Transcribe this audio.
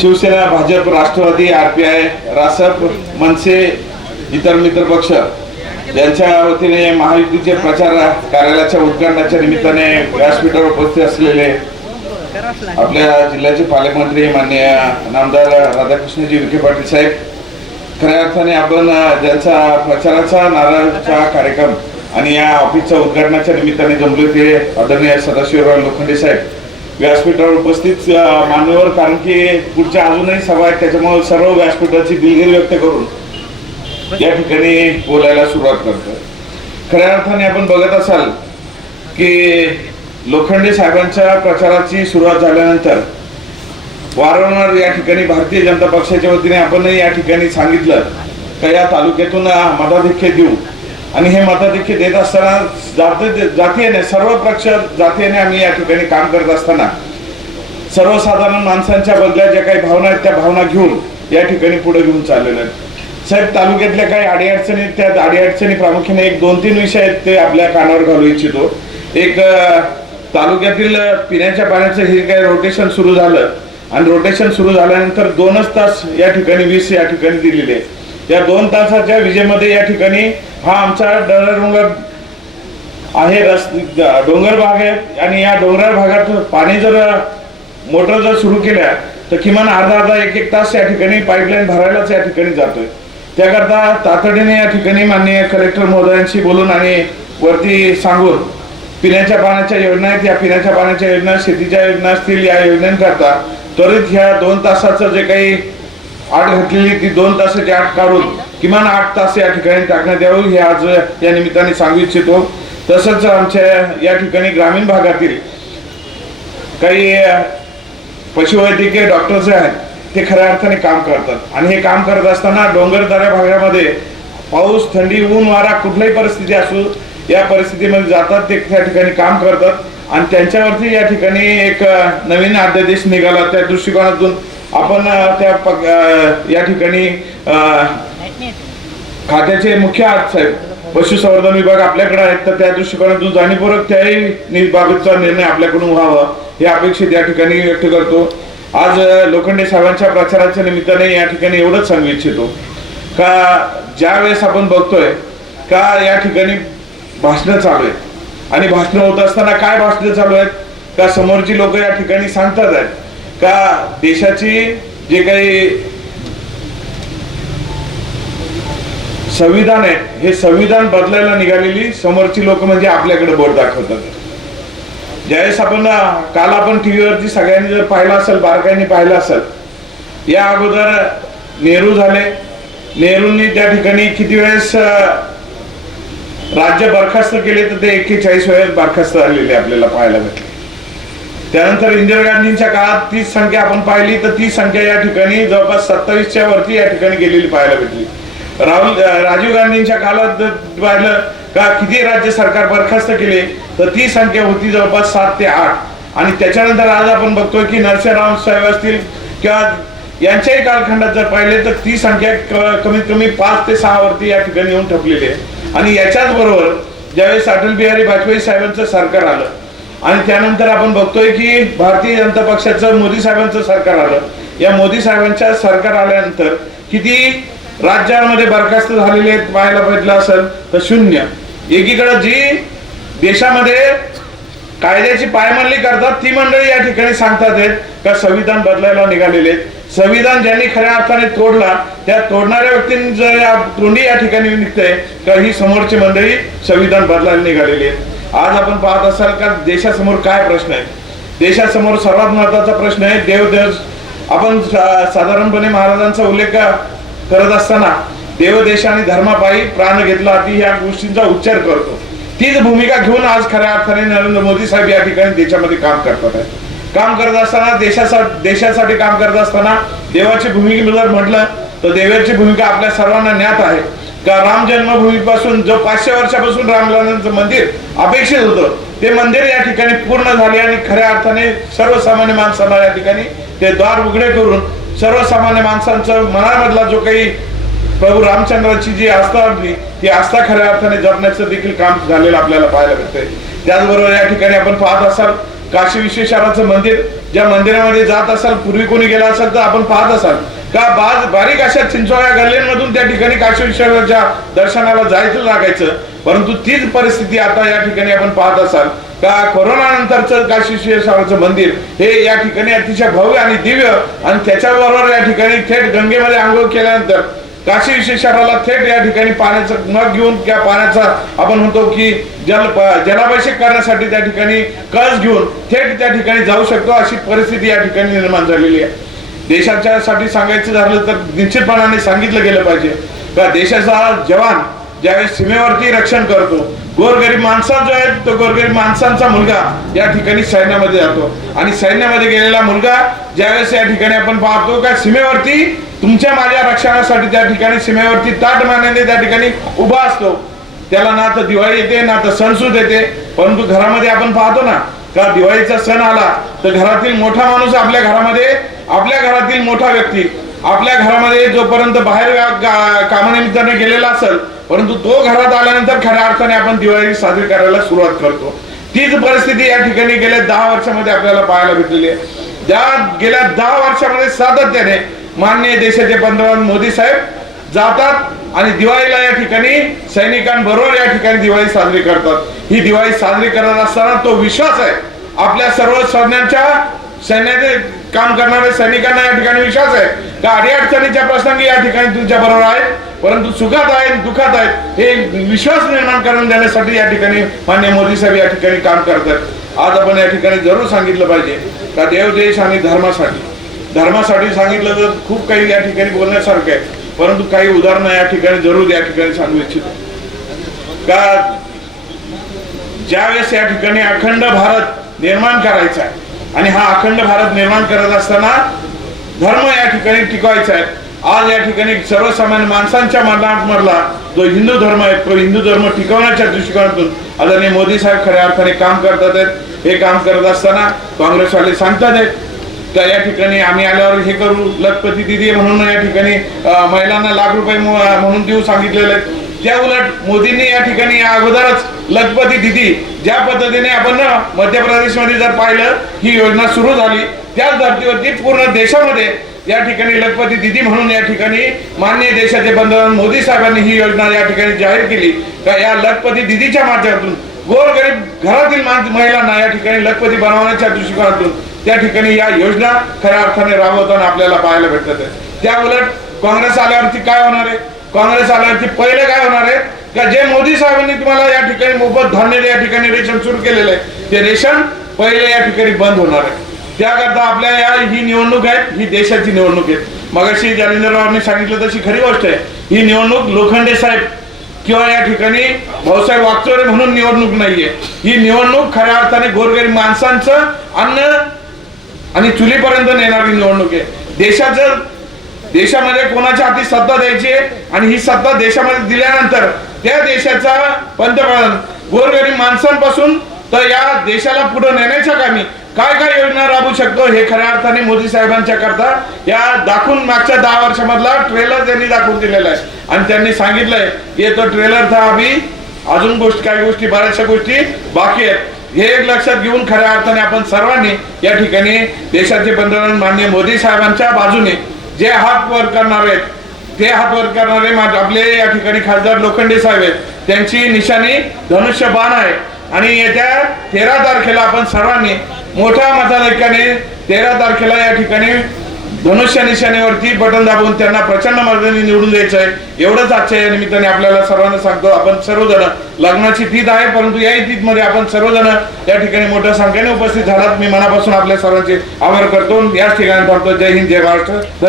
Shiv Sena Bhajap Rashtravadi R P I Rasap Manse इतर मित्र पक्ष यांच्या वतीने महायुतीचे प्रचार कार्यालयाच्या उद्घाटनाच्या निमित्ताने व्यासपीठावर उपस्थित असलेले आपल्या जिल्ह्याचे पालकमंत्री माननीय नामदार राधाकृष्णजी विखे पाटील साहेब खऱ्या अर्थाने आपण ज्यांचा प्रचाराचा नाराजचा कार्यक्रम आणि या ऑफिसच्या उद्घाटनाच्या निमित्ताने जमले ते आदरणीय सदाशिवराव लोखंडे साहेब व्यासपीठावर उपस्थित मान्यवर कारण की पुढच्या अजूनही सभा आहेत त्याच्यामुळे सर्व व्यासपीठाची दिलगिरी व्यक्त करून या ठिकाणी बोलायला सुरुवात करतो खऱ्या अर्थाने आपण बघत असाल की लोखंडे साहेबांच्या प्रचाराची सुरुवात झाल्यानंतर वारंवार या ठिकाणी भारतीय जनता पक्षाच्या वतीने आपणही या ठिकाणी सांगितलं का या तालुक्यातून मताधिक्य देऊ आणि हे मतं देखील देत असताना जात जातीयने सर्व पक्ष जातीयने आम्ही या ठिकाणी काम करत असताना सर्वसाधारण माणसांच्या बदल्या ज्या काही भावना आहेत त्या भावना घेऊन या ठिकाणी पुढे घेऊन चाललेलं आहेत साहेब तालुक्यातल्या काही अडीअडचणी त्या अडचणी प्रामुख्याने एक दोन तीन विषय आहेत ते आपल्या कानावर घालू इच्छितो एक तालुक्यातील पिण्याच्या पाण्याचं हे काही रोटेशन सुरू झालं आणि रोटेशन सुरू झाल्यानंतर दोनच तास या ठिकाणी वीस या ठिकाणी दिलेले आहे या दोन तासाच्या विजेमध्ये या ठिकाणी हा आमचा डोंगर आहे डोंगर भाग आहे आणि या डोंगराळ भागात पाणी जर मोटर जर सुरू केल्या तर किमान अर्धा अर्धा एक एक तास या ठिकाणी पाईपलाईन भरायलाच या ठिकाणी जातोय त्याकरता तातडीने या ठिकाणी माननीय कलेक्टर महोदयांशी बोलून आणि वरती सांगून पिण्याच्या पाण्याच्या योजना आहेत या पिण्याच्या पाण्याच्या योजना शेतीच्या योजना असतील या योजनेकरता त्वरित ह्या दोन तासाचं जे काही आठ घातलेली ती दोन तासाची आठ काढून किमान आठ तास या ठिकाणी टाकण्यात यावं हे आज या निमित्ताने सांगू इच्छितो तसंच आमच्या या ठिकाणी ग्रामीण भागातील काही पशुवैद्यकीय जे आहेत ते खऱ्या अर्थाने काम करतात आणि हे काम करत असताना डोंगरदऱ्या भागामध्ये पाऊस थंडी ऊन वारा कुठल्याही परिस्थिती असू या परिस्थितीमध्ये जातात ते त्या ठिकाणी काम करतात आणि त्यांच्यावरती या ठिकाणी एक नवीन अध्यादेश निघाला त्या दृष्टिकोनातून आपण त्या या ठिकाणी खात्याचे मुख्य आज साहेब पशुसंवर्धन विभाग आपल्याकडे आहेत तर त्या दृष्टिकोनातून जाणीवपूर्वक त्याही बाबतचा निर्णय आपल्याकडून व्हावा हे अपेक्षित या ठिकाणी व्यक्त करतो आज लोखंडे साहेबांच्या प्रचाराच्या निमित्ताने या ठिकाणी एवढंच सांगू इच्छितो का ज्या वेळेस आपण बघतोय का या ठिकाणी भाषण चालू आहेत आणि भाषणं होत असताना काय भाषण चालू आहेत का समोरची लोक या ठिकाणी सांगतात आहेत का देशाची जे काही संविधान आहे हे संविधान बदलायला निघालेली समोरची लोक म्हणजे आपल्याकडे बोट दाखवतात ज्यावेळेस आपण काल आपण व्हीवरती सगळ्यांनी जर पाहिलं असेल बारकाईनी पाहिलं असेल या अगोदर नेहरू झाले नेहरूंनी त्या ठिकाणी किती वेळेस राज्य बरखास्त केले तर ते एकेचाळीस वेळेस बरखास्त झालेले आपल्याला पाहायला भेटले त्यानंतर इंदिरा गांधींच्या काळात तीच संख्या आपण पाहिली तर ती संख्या या ठिकाणी जवळपास सत्तावीसच्या वरती या ठिकाणी गेलेली पाहायला भेटली राहुल राजीव गांधींच्या काळात पाहिलं का किती राज्य सरकार बरखास्त केले तर ती संख्या होती जवळपास सात ते आठ आणि त्याच्यानंतर आज आपण बघतोय की नरसिंहराव साहेब असतील किंवा यांच्याही कालखंडात जर पाहिले तर ती संख्या कमीत कमी पाच ते सहा वरती या ठिकाणी येऊन ठपलेली आहे आणि याच्याच बरोबर ज्यावेळेस अटल बिहारी वाजपेयी साहेबांचं सरकार आलं आणि त्यानंतर आपण बघतोय की भारतीय जनता पक्षाचं मोदी साहेबांचं सरकार आलं या मोदी साहेबांच्या सरकार आल्यानंतर किती राज्यांमध्ये बरखास्त झालेले पाहायला पाहिजे असेल तर शून्य एकीकडे जी देशामध्ये कायद्याची पायमल्ली करतात ती मंडळी या ठिकाणी सांगतात आहेत का संविधान बदलायला निघालेले संविधान ज्यांनी खऱ्या अर्थाने तोडला त्या तोडणाऱ्या व्यक्तींचं तोंडी या ठिकाणी निघते का ही समोरची मंडळी संविधान बदलायला निघालेली आहे आज आपण पाहत असाल का देशासमोर काय प्रश्न आहे देशासमोर सर्वात महत्वाचा प्रश्न आहे देवदेव आपण साधारणपणे महाराजांचा उल्लेख करत असताना देश आणि धर्मापायी प्राण घेतला अति या गोष्टींचा उच्चार करतो तीच भूमिका घेऊन आज खऱ्या अर्थाने नरेंद्र मोदी साहेब या ठिकाणी देशामध्ये काम करतात काम करत असताना देशासाठी देशासाठी काम करत असताना देवाची भूमिकेबद्दल म्हटलं तर देवाची भूमिका आपल्या सर्वांना ज्ञात आहे राम जन्मभूमीपासून जो पाचशे वर्षापासून रामलालांचं मंदिर अपेक्षित होतं ते मंदिर या ठिकाणी पूर्ण झाले आणि खऱ्या अर्थाने सर्वसामान्य माणसांना या ठिकाणी ते द्वार उघडे करून सर्वसामान्य माणसांचा मनामधला जो काही प्रभू रामचंद्राची जी आस्था होती ती आस्था खऱ्या अर्थाने जपण्याचं देखील काम झालेलं आपल्याला पाहायला मिळतंय त्याचबरोबर या ठिकाणी आपण पाहत असाल काशी विश्वेश्वराचं मंदिर ज्या मंदिरामध्ये जात असाल पूर्वी कोणी गेला असाल तर आपण पाहत असाल का बाज बारीक अशा चिंचोळ्या गल्ल्यांमधून त्या ठिकाणी काशी काशीश्वराच्या दर्शनाला जायचं लागायचं परंतु तीच परिस्थिती आता या ठिकाणी आपण पाहत असाल का कोरोना नंतरच काशीश्वराचं मंदिर हे या ठिकाणी अतिशय भव्य आणि दिव्य आणि त्याच्याबरोबर या ठिकाणी थेट गंगेमध्ये आंघोळ केल्यानंतर काशी विश्वेश्वराला थेट या ठिकाणी पाण्याचं नग घेऊन त्या पाण्याचा आपण म्हणतो की जल जलाभिषेक करण्यासाठी त्या ठिकाणी कळस घेऊन थेट त्या ठिकाणी जाऊ शकतो अशी परिस्थिती या ठिकाणी निर्माण झालेली आहे देशाच्या साठी सांगायचं झालं तर निश्चितपणाने सांगितलं गेलं पाहिजे का देशाचा जवान ज्यावेळेस सीमेवरती रक्षण करतो गोरगरीब माणसा जो आहे तो गोरगरीब माणसांचा मुलगा या ठिकाणी सैन्यामध्ये जातो आणि सैन्यामध्ये गेलेला मुलगा ज्यावेळेस या ठिकाणी आपण पाहतो का सीमेवरती तुमच्या माझ्या रक्षणासाठी त्या ठिकाणी सीमेवरती ताट मानाने त्या ठिकाणी उभा असतो त्याला ना तर दिवाळी येते ना तर सणसूद येते परंतु घरामध्ये आपण पाहतो ना का दिवाळीचा सण आला तर घरातील मोठा माणूस आपल्या घरामध्ये आपल्या घरातील मोठा व्यक्ती आपल्या घरामध्ये जोपर्यंत बाहेर कामानिमित्ताने गेलेला असेल परंतु तो घरात आल्यानंतर खऱ्या अर्थाने आपण दिवाळी साजरी करायला सुरुवात करतो तीच परिस्थिती या ठिकाणी गेल्या दहा वर्षामध्ये आपल्याला पाहायला भेटलेली आहे ज्या गेल्या दहा वर्षामध्ये सातत्याने माननीय देशाचे पंतप्रधान मोदी साहेब जातात आणि दिवाळीला या ठिकाणी सैनिकांबरोबर या ठिकाणी दिवाळी साजरी करतात ही दिवाळी साजरी करत असताना तो विश्वास आहे आपल्या सर्व सैन्यांच्या सैन्याचे काम करणाऱ्या सैनिकांना या ठिकाणी विश्वास आहे का अडीअडचणीच्या प्रसंगी या ठिकाणी तुमच्या बरोबर आहे परंतु सुखात आहे दुखात आहे हे विश्वास निर्माण करून देण्यासाठी या ठिकाणी मान्य मोदी साहेब या ठिकाणी काम आहेत आज आपण या ठिकाणी जरूर सांगितलं पाहिजे का देश आणि धर्मासाठी धर्मासाठी सांगितलं तर खूप काही या ठिकाणी बोलण्यासारखं आहे परंतु काही उदाहरणं या ठिकाणी जरूर या ठिकाणी सांगू इच्छितो का ज्यावेळेस या ठिकाणी अखंड भारत निर्माण करायचा आहे आणि हा अखंड भारत निर्माण करत असताना धर्म या ठिकाणी टिकवायचा आहे आज या ठिकाणी सर्वसामान्य माणसांच्या मनात मरला जो हिंदू धर्म आहे तो हिंदू धर्म टिकवण्याच्या दृष्टिकोनातून आदरणीय मोदी साहेब खऱ्या अर्थाने काम करतात आहेत हे काम करत असताना काँग्रेसवाले सांगतात आहेत तर या ठिकाणी आम्ही आल्यावर हे करू लखपती दिदी म्हणून या ठिकाणी महिलांना लाख रुपये म्हणून देऊ सांगितलेले आहेत त्या उलट मोदींनी या ठिकाणी अगोदरच लखपती दिदी ज्या पद्धतीने आपण मध्य प्रदेशमध्ये जर पाहिलं ही योजना सुरू झाली त्याच धर्तीवरती पूर्ण देशामध्ये या ठिकाणी लखपती दिदी म्हणून या ठिकाणी मान्य देशाचे पंतप्रधान मोदी साहेबांनी ही योजना या ठिकाणी जाहीर केली का या लखपती दिदीच्या माध्यमातून गोरगरीब घरातील महिलांना या ठिकाणी लखपती बनवण्याच्या दृष्टिकोनातून त्या ठिकाणी या योजना खऱ्या अर्थाने राबवताना आपल्याला पाहायला भेटतात त्या उलट काँग्रेस आल्यावरती काय होणार आहे काँग्रेस आल्यावरती पहिले काय होणार आहे का जे मोदी साहेबांनी तुम्हाला या ठिकाणी मोफत धान्य या ठिकाणी रेशन सुरू केलेलं आहे ते रेशन पहिले या ठिकाणी बंद होणार आहे त्याकरता आपल्या या ही निवडणूक आहे ही देशाची निवडणूक आहे मगाशी जालिंदर रावांनी सांगितलं तशी खरी गोष्ट आहे ही निवडणूक लोखंडे साहेब किंवा या ठिकाणी भाऊसाहेब वागचोरे म्हणून निवडणूक नाहीये ही निवडणूक खऱ्या अर्थाने गोरगरीब माणसांचं अन्न आणि चुलीपर्यंत नेणारी निवडणूक आहे देशाचं देशामध्ये कोणाच्या हाती सत्ता द्यायची आहे आणि ही सत्ता देशामध्ये दिल्यानंतर त्या देशाचा पंतप्रधान गोरगरीब माणसांपासून तर या देशाला पुढे नेण्याच्या कामी काय काय योजना राबू शकतो हे खऱ्या अर्थाने मोदी साहेबांच्या करता या दाखवून मागच्या दहा वर्षामधला ट्रेलर त्यांनी दाखवून दिलेला आहे आणि त्यांनी सांगितलंय की तो ट्रेलर था आम्ही अजून गोष्टी काही गोष्टी बऱ्याचशा गोष्टी बाकी आहेत हे एक लक्षात घेऊन खऱ्या अर्थाने आपण सर्वांनी या ठिकाणी देशाचे पंतप्रधान मान्य मोदी साहेबांच्या बाजूने जे हात वर करणार आहेत ते हातवर करणारे आपले या ठिकाणी खासदार लोखंडे साहेब आहेत त्यांची निशाणी बाण आहे आणि येत्या तेरा तारखेला आपण सर्वांनी मोठ्या मताधिक्याने तेरा तारखेला या ठिकाणी धनुष्य निशाणीवरती बटन दाबून त्यांना प्रचंड मार्गाने निवडून द्यायचं आहे एवढंच आजच्या या निमित्ताने आपल्याला सर्वांना सांगतो आपण सर्वजण लग्नाची तीत आहे परंतु या मध्ये आपण सर्वजण या ठिकाणी मोठ्या संख्येने उपस्थित झालात मी मनापासून आपल्या सर्वांचे आभार करतो याच ठिकाणी थांबतो जय हिंद जय महाराष्ट्र